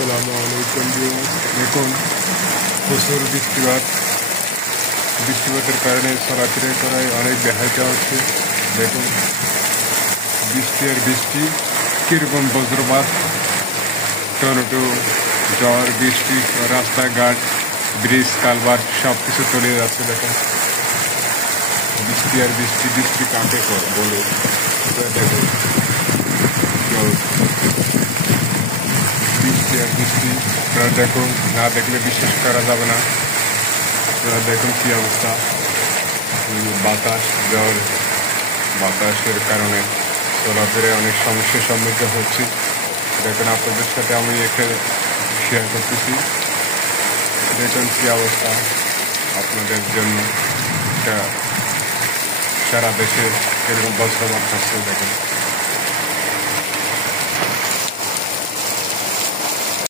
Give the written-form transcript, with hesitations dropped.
আসসালামু আলাইকুম ভিউয়ার্স। দেখুন প্রচুর বৃষ্টিপাতের কারণে চলাফেরা করায় অনেক ব্যাহত হচ্ছে। দেখুন বৃষ্টি আর বৃষ্টি কীরকম বজ্রপাত, টর্নেডো, ঝড় বৃষ্টি, রাস্তাঘাট, ব্রিজ, কালভার্ট সব কিছু চলে যাচ্ছে। দেখুন বৃষ্টি আর বৃষ্টি, বৃষ্টি কাকে বলে দেখুন বৃষ্টি আর বৃষ্টি দেখুন, না দেখলে বিশ্বাস করা যাবে না। দেখুন কি অবস্থা, বাতাস, ঝড়, বাতাসের কারণে চলাফেরায় অনেক সমস্যার সম্মুখীন হচ্ছি। দেখুন আপনাদের সাথে আমি এখানে শেয়ার করতেছি। দেখুন কি অবস্থা আপনাদের জন্য, এটা সারা দেশে এরকম বজ্রপাত হচ্ছে। দেখুন